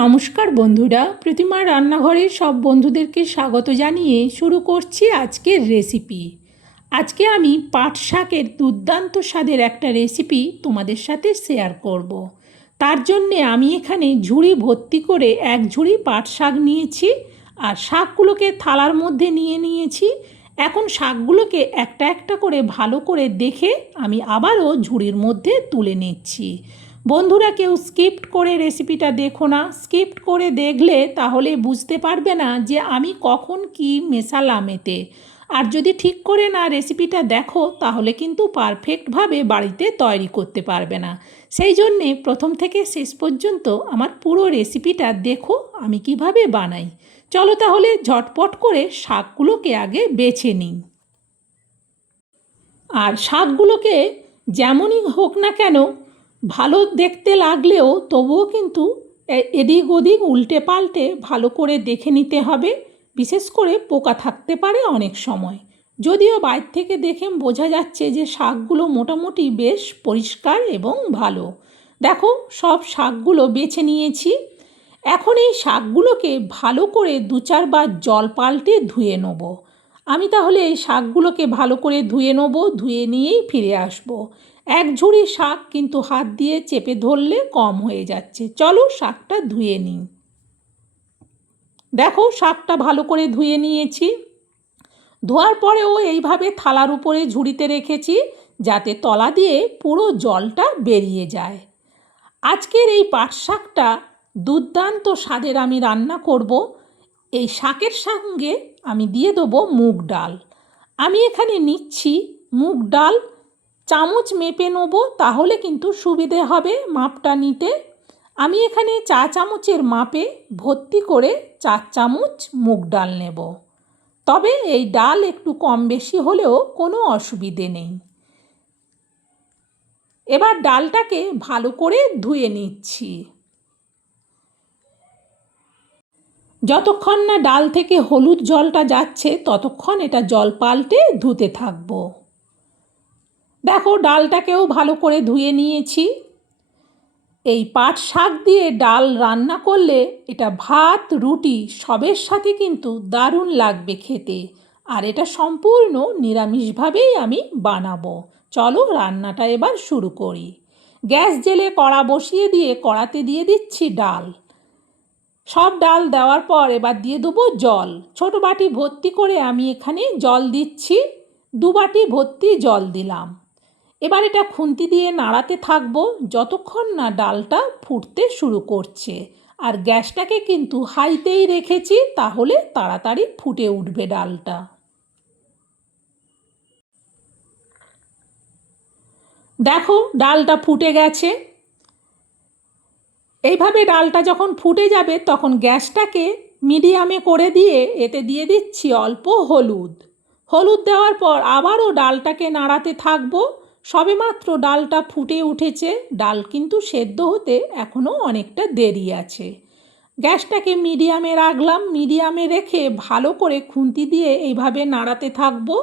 নমস্কার বন্ধুরা, প্রতিমার রান্নাঘরের সব বন্ধুদেরকে স্বাগত জানিয়ে শুরু করছি আজকের রেসিপি। আজকে আমি পাট শাকের দুর্দান্ত স্বাদের একটা রেসিপি তোমাদের সাথে শেয়ার করব। তার জন্যে আমি এখানে ঝুড়ি ভর্তি করে এক ঝুড়ি পাট শাক নিয়েছি আর শাকগুলোকে থালার মধ্যে নিয়ে নিয়েছি। এখন শাকগুলোকে একটা একটা করে ভালো করে দেখে আমি আবারও ঝুড়ির মধ্যে তুলে নিচ্ছি। বন্ধুরা, কেউ স্কিপ্ট করে রেসিপিটা দেখো না। স্কিপ্ট করে দেখলে তাহলে বুঝতে পারবে না যে আমি কখন কি মেশালাম এতে। আর যদি ঠিক করে না রেসিপিটা দেখো তাহলে কিন্তু পারফেক্টভাবে বাড়িতে তৈরি করতে পারবে না। সেই জন্যে প্রথম থেকে শেষ পর্যন্ত আমার পুরো রেসিপিটা দেখো আমি কিভাবে বানাই। চলো তাহলে ঝটপট করে শাকগুলোকে আগে বেছে নিই। আর শাকগুলোকে যেমনই হোক না কেন ভালো দেখতে লাগলেও তবুও কিন্তু এদিক ওদিক উল্টে পাল্টে ভালো করে দেখে নিতে হবে। বিশেষ করে পোকা থাকতে পারে অনেক সময়। যদিও বাইরে থেকে দেখে বোঝা যাচ্ছে যে শাকগুলো মোটামুটি বেশ পরিষ্কার এবং ভালো। দেখো, সব শাকগুলো বেছে নিয়েছি। এখন এই শাকগুলোকে ভালো করে 2-4 বার জল পাল্টে ধুয়ে নেব। আমি তাহলে এই শাকগুলোকে ভালো করে ধুয়ে নেব, ধুয়ে নিয়েই ফিরে আসব। এক ঝুড়ি শাক কিন্তু হাত দিয়ে চেপে ধরলে কম হয়ে যাচ্ছে। চলো শাকটা ধুয়ে নিই। দেখো, শাকটা ভালো করে ধুয়ে নিয়েছি। ধোয়ার পরেও এইভাবে থালার উপরে ঝুড়িতে রেখেছি যাতে তলা দিয়ে পুরো জলটা বেরিয়ে যায়। আজকের এই পাট শাকটা দুর্দান্ত স্বাদের আমি রান্না করব। এই শাকের সঙ্গে আমি দিয়ে দেবো মুগ ডাল। আমি এখানে নিচ্ছি মুগ ডাল। চামচ মেপে নেবো, তাহলে কিন্তু সুবিধে হবে মাপটা নিতে। আমি এখানে 4 চামচের মাপে ভর্তি করে 4 চামচ মুগ ডাল নেব। তবে এই ডাল একটু কম বেশি হলেও কোনো অসুবিধে নেই। এবার ডালটাকে ভালো করে ধুয়ে নিচ্ছি। যতক্ষণ না ডাল থেকে হলুদ জলটা যাচ্ছে ততক্ষণ এটা জল পাল্টে ধুতে থাকবো। দেখো, ডালটাকেও ভালো করে ধুয়ে নিয়েছি। এই পাট শাক দিয়ে ডাল রান্না করলে এটা ভাত রুটি সবের সাথে কিন্তু দারুণ লাগবে খেতে। আর এটা সম্পূর্ণ নিরামিষভাবেই আমি বানাবো। চলো রান্নাটা এবার শুরু করি। গ্যাস জেলে কড়া বসিয়ে দিয়ে কড়াতে দিয়ে দিচ্ছি ডাল। সব ডাল দেওয়ার পর এবার দিয়ে দেবো জল। ছোটো বাটি ভর্তি করে আমি এখানে জল দিচ্ছি। 2 বাটি ভর্তি জল দিলাম। এবার এটা খুন্তি দিয়ে নাড়াতে থাকবো যতক্ষণ না ডালটা ফুটতে শুরু করছে। আর গ্যাসটাকে কিন্তু হাইতেই রেখেছি, তাহলে তাড়াতাড়ি ফুটে উঠবে ডালটা। দেখো, ডালটা ফুটে গেছে। এইভাবে ডালটা যখন ফুটে যাবে তখন গ্যাসটাকে মিডিয়ামে করে দিয়ে এতে দিয়ে দিচ্ছি অল্প হলুদ। হলুদ দেওয়ার পর আবারও ডালটাকে নাড়াতে থাকবো। সবেমাত্র ডালটা ফুটে উঠেছে, ডাল কিন্তু সেদ্ধ হতে এখনও অনেকটা দেরি আছে। গ্যাসটাকে মিডিয়ামে রাখলাম। মিডিয়ামে রেখে ভালো করে খুন্তি দিয়ে এইভাবে নাড়াতে থাকবো।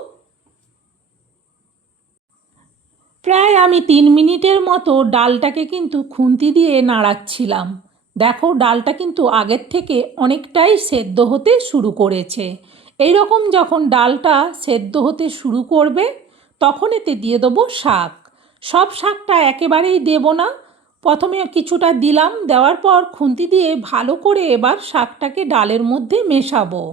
প্রায় আমি 3 মিনিটের মতো ডালটাকে কিন্তু খুন্তি দিয়ে নাড়াচ্ছিলাম। দেখো, ডালটা কিন্তু আগের থেকে অনেকটাই সেদ্ধ হতে শুরু করেছে। এই রকম যখন ডালটা সেদ্ধ হতে শুরু করবে তখন এতে দিয়ে দেবো শাক। সব শাকটা একেবারেই দেব না, প্রথমে কিছুটা দিলাম। দেওয়ার পর খুন্তি দিয়ে ভালো করে এবার শাকটাকে ডালের মধ্যে মেশাবো।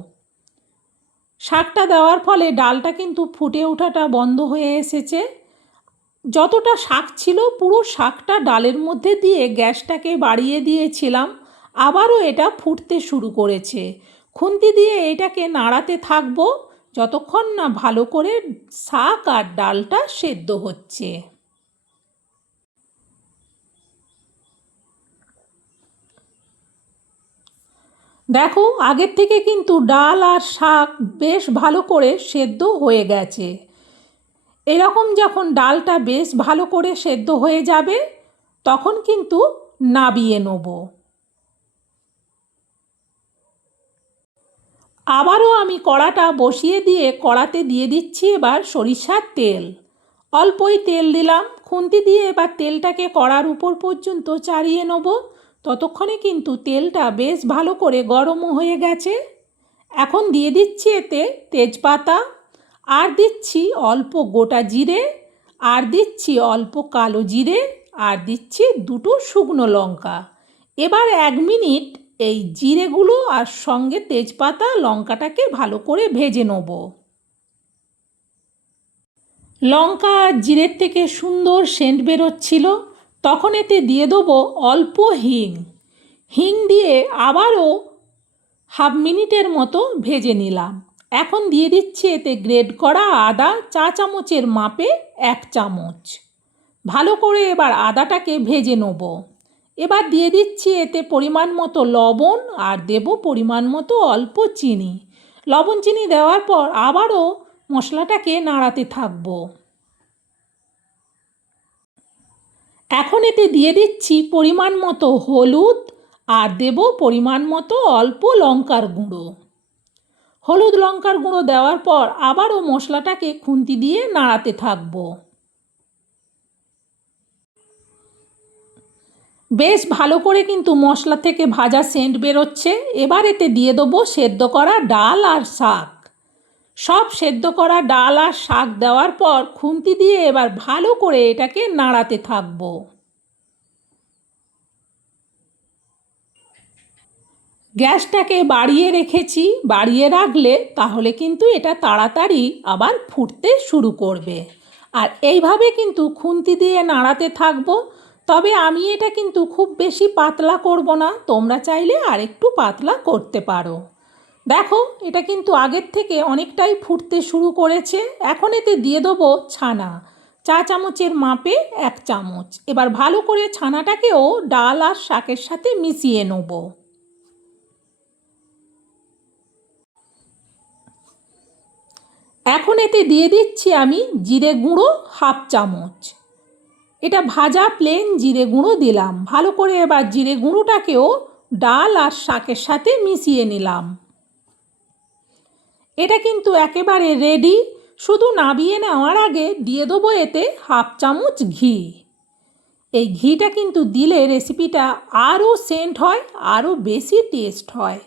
শাকটা দেওয়ার ফলে ডালটা কিন্তু ফুটে ওঠাটা বন্ধ হয়ে এসেছে। যতটা শাক ছিল পুরো শাকটা ডালের মধ্যে দিয়ে গ্যাসটাকে বাড়িয়ে দিয়েছিলাম। আবারও এটা ফুটতে শুরু করেছে। খুন্তি দিয়ে এটাকে নাড়াতে থাকবো যতক্ষণ না ভালো করে শাক আর ডালটা সেদ্ধ হচ্ছে। দেখো, আগের থেকে কিন্তু ডাল আর শাক বেশ ভালো করে সেদ্ধ হয়ে গেছে। এরকম যখন ডালটা বেশ ভালো করে সেদ্ধ হয়ে যাবে তখন কিন্তু নাবিয়ে নেব। আবারও আমি কড়াটা বসিয়ে দিয়ে কড়াতে দিয়ে দিচ্ছি এবার সরিষার তেল। অল্পই তেল দিলাম। খুন্তি দিয়ে এবার তেলটাকে কড়ার উপর পর্যন্ত চাড়িয়ে নেব। ততক্ষণে কিন্তু তেলটা বেশ ভালো করে গরমও হয়ে গেছে। এখন দিয়ে দিচ্ছি এতে তেজপাতা, আর দিচ্ছি অল্প গোটা জিরে, আর দিচ্ছি অল্প কালো জিরে, আর দিচ্ছি দুটো শুকনো লঙ্কা। এবার 1 মিনিট এই জিরেগুলো আর সঙ্গে তেজপাতা লঙ্কাটাকে ভালো করে ভেজে নেব। লঙ্কা আর জিরের থেকে সুন্দর সেন্ট বেরোচ্ছিল, তখন এতে দিয়ে দেবো অল্প হিং। হিং দিয়ে আবারও 1/2 মিনিটের মতো ভেজে নিলাম। এখন দিয়ে দিচ্ছি এতে গ্রেট করা আদা, চা চামচের মাপে 1 চামচ। ভালো করে এবার আদাটাকে ভেজে নেব। এবার দিয়ে দিচ্ছি এতে পরিমাণ মতো লবণ, আর দেব পরিমাণ মতো অল্প চিনি। লবণ চিনি দেওয়ার পর আবারও মশলাটাকে নাড়াতে থাকব। এখন এতে দিয়ে দিচ্ছি পরিমাণ মতো হলুদ, আর দেব পরিমাণ মতো অল্প লঙ্কার গুঁড়ো। হলুদ লঙ্কার গুঁড়ো দেওয়ার পর আবারও মশলাটাকে খুন্তি দিয়ে নাড়াতে থাকব। বেশ ভালো করে কিন্তু মশলা থেকে ভাজা সেন্ট বেরোচ্ছে। এবার এতে দিয়ে দেবো সেদ্ধ করা ডাল আর শাক। সব সেদ্ধ করা ডাল আর শাক দেওয়ার পর খুন্তি দিয়ে এবার ভালো করে এটাকে নাড়াতে থাকব। গ্যাসটাকে বাড়িয়ে রেখেছি, বাড়িয়ে রাখলে তাহলে কিন্তু এটা তাড়াতাড়ি আবার ফুটতে শুরু করবে। আর এইভাবে কিন্তু খুন্তি দিয়ে নাড়াতে থাকবো। তবে আমি এটা কিন্তু খুব বেশি পাতলা করব না, তোমরা চাইলে আর একটু পাতলা করতে পারো। দেখো এটা কিন্তু আগের থেকে অনেকটাই ফুটতে শুরু করেছে। এখন এতে দিয়ে দেবো ছানা, চা চামচের মাপে 1 চামচ। এবার ভালো করে ছানাটাকেও ডাল আর শাকের সাথে মিশিয়ে নেব। এখন এতে দিয়ে দিচ্ছি আমি জিরে গুঁড়ো 1/2 চামচ। এটা ভাজা প্লেন জিরে গুঁড়ো দিলাম। ভালো করে এবার জিরে গুঁড়োটাকেও ডাল আর শাকের সাথে মিশিয়ে নিলাম। এটা কিন্তু একেবারে রেডি। শুধু নামিয়ে নেওয়ার আগে দিয়ে দেবো এতে 1/2 চামচ ঘি। এই ঘিটা কিন্তু দিলে রেসিপিটা আরও সেন্ট হয়, আরও বেশি টেস্ট হয়।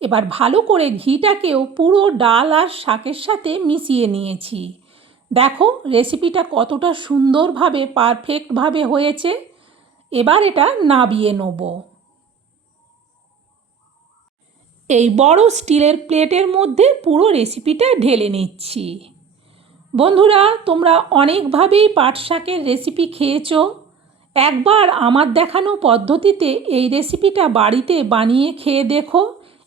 এবার ভালো করে ঘিটাকেও পুরো ডাল আর শাকের সাথে মিশিয়ে নিয়েছি। দেখো রেসিপিটা কতটা সুন্দরভাবে পারফেক্টভাবে হয়েছে। এবার এটা নামিয়ে নেব। এই বড় স্টিলের প্লেটের মধ্যে পুরো রেসিপিটা ঢেলে নিচ্ছি। বন্ধুরা তোমরা অনেকভাবেই পাট শাকের রেসিপি খেয়েছো। একবার আমার দেখানো পদ্ধতিতে এই রেসিপিটা বাড়িতে বানিয়ে খেয়ে দেখো,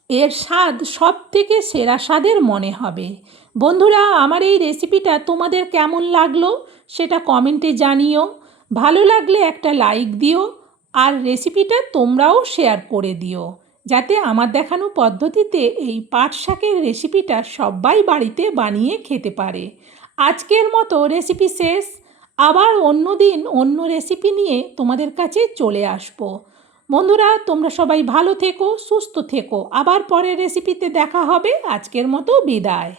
এর স্বাদ সবথেকে সেরা স্বাদের মনে হবে। বন্ধুরা আমার এই রেসিপিটা তোমাদের কেমন লাগলো সেটা কমেন্টে জানিও। ভালো লাগলে একটা লাইক দিও, আর রেসিপিটা তোমরাও শেয়ার করে দিও, যাতে আমার দেখানো পদ্ধতিতে এই পাট শাকের রেসিপিটা সবাই বাড়িতে বানিয়ে খেতে পারে। আজকের মতো রেসিপি শেষ। আবার অন্য দিন অন্য রেসিপি নিয়ে তোমাদের কাছে চলে আসবো। বন্ধুরা তোমরা সবাই ভালো থেকো, সুস্থ থেকো। আবার পরের রেসিপিতে দেখা হবে। আজকের মতো বিদায়।